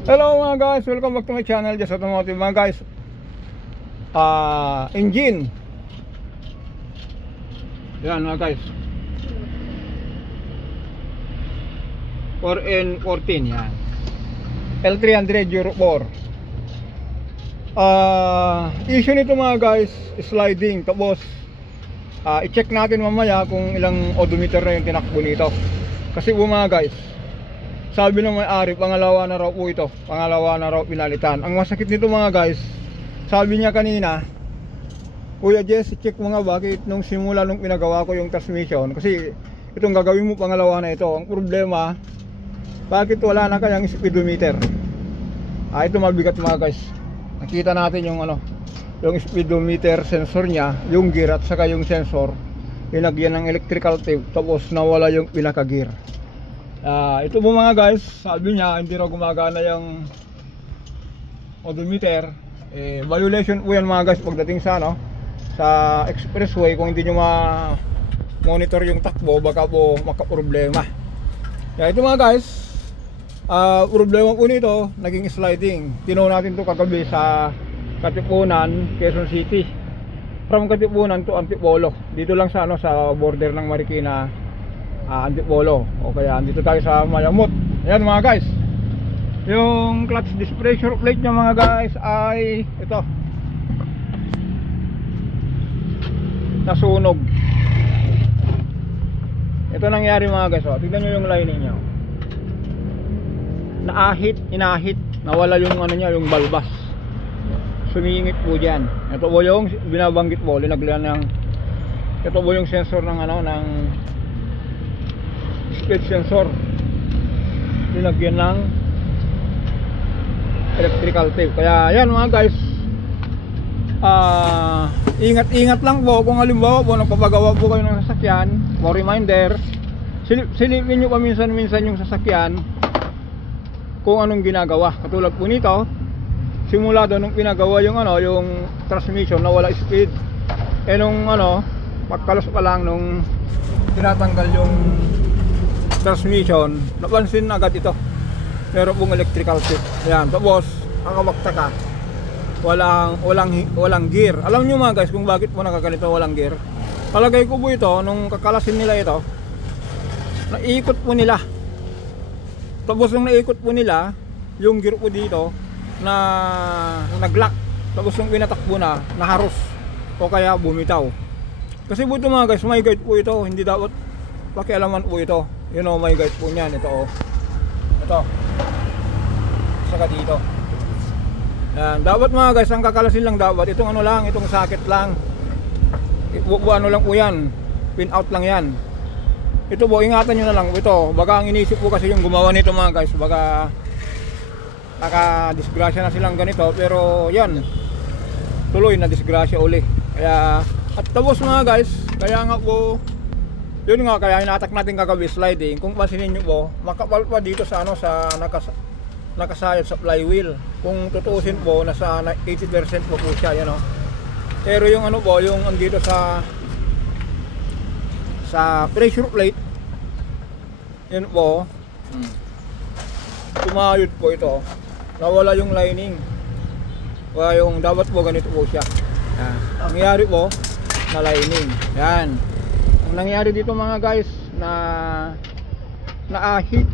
Hello mga guys, welcome back to my channel, Just Automotive mga guys. Engine. Yan mga guys, 4N14 yan, L300 Euro 4. Issue nito mga guys, sliding. Tapos i-check natin mamaya kung ilang odometer na yung tinakbo nito. Kasi po mga guys, sabi ng may-ari, pangalawa na raw po ito, pangalawa na raw pinalitan. Ang masakit nito mga guys, sabi niya kanina, Kuya Jess, check mo nga bakit nung simula nung pinagawa ko yung transmission, kasi itong gagawin mo pangalawa na ito. Ang problema, bakit wala na kayang speedometer? Ito mabigat mga guys. Nakita natin yung yung speedometer sensor niya, yung gear at saka yung sensor, linagyan ng electrical tape, tapos nawala yung pinaka gear. Ito po mga guys, sabi niya hindi raw gumagana yung odometer. Violation po yan mga guys pagdating sa sa expressway. Kung hindi nyo ma-monitor yung takbo, baka po makaproblema. Ito mga guys, problema po nito, naging sliding. Tinaw natin to kagabi sa Katipunan, Quezon City. From Katipunan to Antipolo, dito lang sa sa border ng Marikina, Antipolo. O kaya andito tayo sa Mayamot. Ayan mga guys, yung clutch disc pressure plate nya mga guys ay ito, nasunog. Ito nangyari mga guys. Tignan nyo yung lining nya, inahit, nawala yung niya, yung balbas, sumingit po dyan. Ito po yung binabanggit po, linagyan ng, ito po yung sensor ng ng speed sensor, linagyan ng electrical tape. Kaya yan mga guys, ingat-ingat lang po kung halimbawa po nagpapagawa po kayo ng sasakyan. For reminder, silipin nyo pa minsan-minsan yung sasakyan kung anong ginagawa. Katulad po nito, simula doon nung pinagawa yung yung transmission na wala speed, nung pagkalos pa lang nung tinatanggal yung transmission, napansin na agad ito, meron pong electrical tape. Ayan, tapos kakabakta ka, walang gear. Alam nyo mga guys kung bakit po nakaganito walang gear? Palagay ko po ito, nung kakalasin nila ito, naikot po nila. Tapos nung naikot po nila, yung gear po dito na nag-lock. Tapos nung pinatakbo na, naharus o kaya bumitaw. Kasi po ito mga guys, may guide po ito, hindi dapat pakialaman po ito. May guide po niyan. Ito ito saka dito. Yan. Dapat mga guys, ang kakalasin lang dapat itong lang, itong socket lang. Lang po yan, pin out lang yan. Ito po, ingatan nyo na lang ito. Baka ang inisip po kasi yung gumawa nito mga guys, baka naka-disgrasya na silang ganito. Pero yan, tuloy na disgrasya uli. Kaya, at tapos mga guys, kaya nga po, yun nga, kaya inatak natin kagabi sliding. Kung pansinin nyo po, makapal pa dito sa sa nakasayad sa flywheel. Kung tutuusin po, nasa 80% po siya, yan Pero yung po, yung andito sa pressure plate, yun po, tumayod po ito, nawala yung lining. Kaya yung dapat po ganito po siya. Nangyari po na lining. Yan ang nangyari dito mga guys, na naahit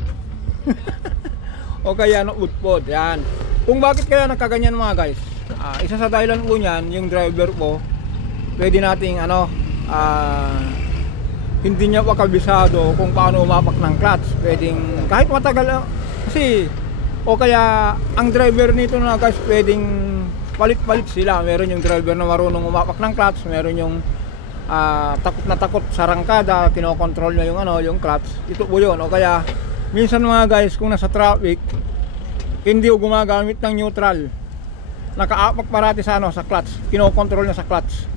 o kaya naudpod. Yan kung bakit kaya nakaganyan mga guys. Isa sa dahilan po niyan, yung driver po, pwede nating hindi niya pa kabisado kung paano umapak ng clutch. Pwedeng kahit matagal kasi, o kaya ang driver nito na guys, pwedeng palit-palit sila. Meron yung driver na marunong umapak ng clutch, meron yung takot na takot sa rangkada, kinokontrol niya yung clutch. Ito po yun. O kaya minsan mga guys, kung nasa traffic, hindi gumagamit ng neutral, nakaapak parati sa sa clutch, kinokontrol niya sa clutch.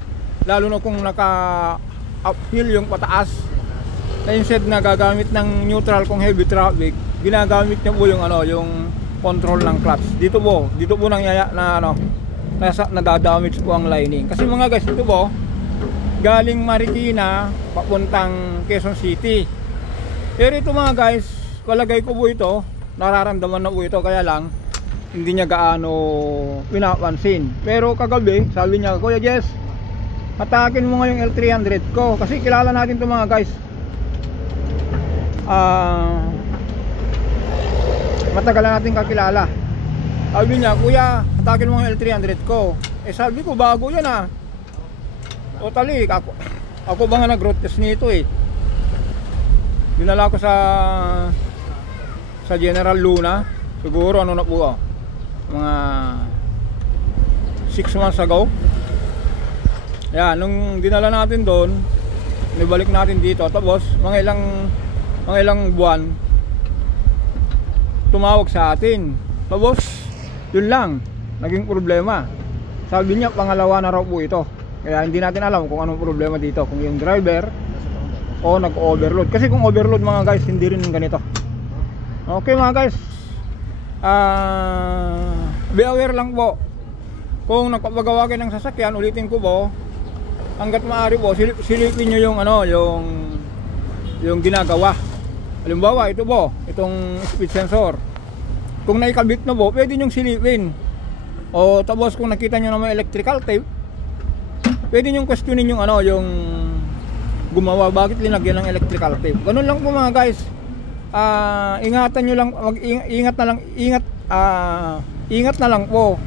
Lalo na kung naka uphill yung pataas, na instead na gagamit ng neutral kung heavy traffic, ginagamit niya po yung yung control ng clutch. Dito po nangyaya na nadadamage po ang lining. Kasi mga guys, ito po galing Marikina papuntang Quezon City. Pero ito mga guys, palagay ko po ito, nararamdaman na po ito. Kaya lang hindi niya gaano pinapansin. Pero kagabi, sabi niya, Kuya Jess, hatakin mo nga yung L300 ko. Kasi kilala natin itong mga guys. Matagal na natin kakilala. Sabi niya, Kuya, hatakin mo yung L300 ko. Eh sabi ko, bago yan ah. Totally, ako ba nga nag-road test nito eh. Dinala ko sa General Luna. Siguro ano na po mga 6 months ago. Yan, nung dinala natin doon, nibalik natin dito. Tapos mga ilang buwan tumawag sa atin. Tapos yun lang, naging problema. Sabi niya pangalawa na raw po ito. Kaya hindi natin alam kung anong problema dito, kung yung driver o nag-overload. Kasi kung overload mga guys, hindi rin ganito. Okay mga guys, be aware lang po. Kung nagpapagawa kayo ng sasakyan, ulitin ko po, hanggat maaari po silipin nyo yung yung ginagawa. Halimbawa ito po, itong speed sensor. Kung naikabit na po, pwede nyong silipin. O tapos kung nakita nyo na may electrical tape, pwede nyong questionin yung yung gumawa, bakit linagyan ng electrical tape. Ganun lang po mga guys. Ingatan nyo lang, ingat na lang po.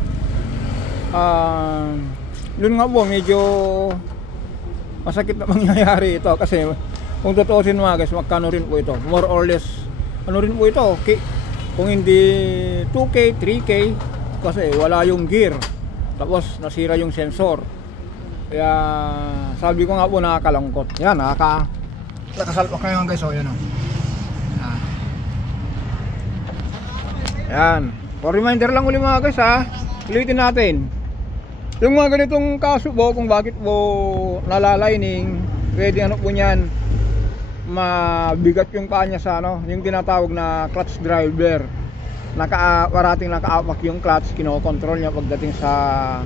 Yun nga po, medyo masakit na mangyayari ito. Kasi kung tutuusin mga guys, magkano rin po ito, more or less ano rin po ito, kung hindi 2K, 3K, kasi wala yung gear, tapos nasira yung sensor. Kaya sabi ko nga po, nakakalangkot. Yan, nakasalpak kayo guys. O yan o. Yan, for reminder lang ulit mga guys ha, ulitin natin yung mga ganitong kaso po, kung bakit po nalalining, pwede po niyan mabigat yung paa niya sa yung tinatawag na clutch driver. Parating nakaapak yung clutch, kinokontrol niya pagdating sa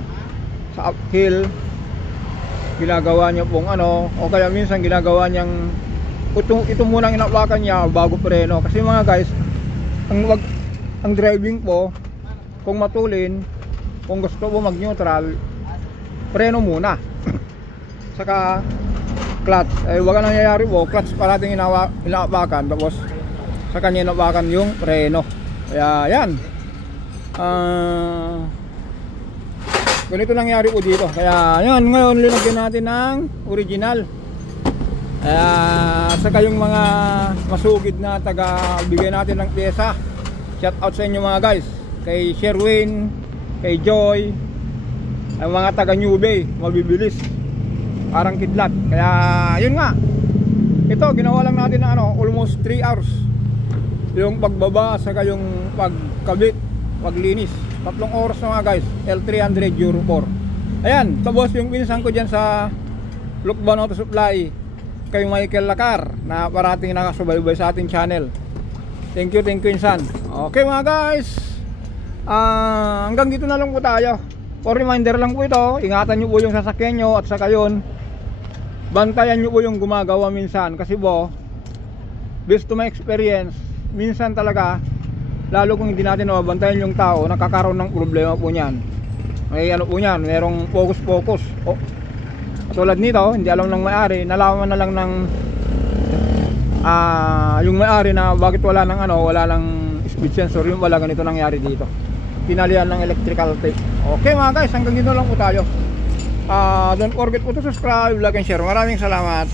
uphill. Ginagawa niya pong o kaya minsan ginagawa niyang ito munang inapakan niya bago preno. Kasi mga guys, ang driving po, kung matulin, kung gusto po mag neutral, preno muna saka clutch. Wag na nangyayari po, clutch parating inaapakan, tapos sa kanya inapakan yung preno. Kaya yan, ganito nangyari po dito. Kaya yan, ngayon linagyan natin ng original. Saka yung mga masugid na taga bigay natin ng pyesa, shout out sa inyo mga guys, kay Sherwin, kay Joy, ang mga taga New Bay, mabibilis, parang kidlat. Kaya yun nga, ito ginawa lang natin na almost 3 hours yung pagbaba, saka yung pagkabit, paglinis. 3 oras na mga guys, L300 Euro 4. Ayan, tapos yung pinsan ko dyan sa Lukban Auto Supply, kay Michael Lacar, na parating nakasubaybay sa ating channel. Thank you insan. Okay mga guys, hanggang dito na lang po tayo. For reminder lang po ito, ingatan nyo po yung sasakyan nyo, at saka yun, bantayan nyo po yung gumagawa minsan. Kasi po, based to my experience, minsan talaga, lalo kung hindi natin mabantayan yung tao, nakakaroon ng problema po niyan. May po niyan, merong focus. Tulad nito, hindi alam ng may-ari, nalaman na lang ng yung may-ari na bakit wala ng speed sensor. Yung wala, ganito nangyari dito, tinalian ng electrical tape. Okay mga guys, hanggang dito lang po tayo. Don't forget po to subscribe, like and share. Maraming salamat.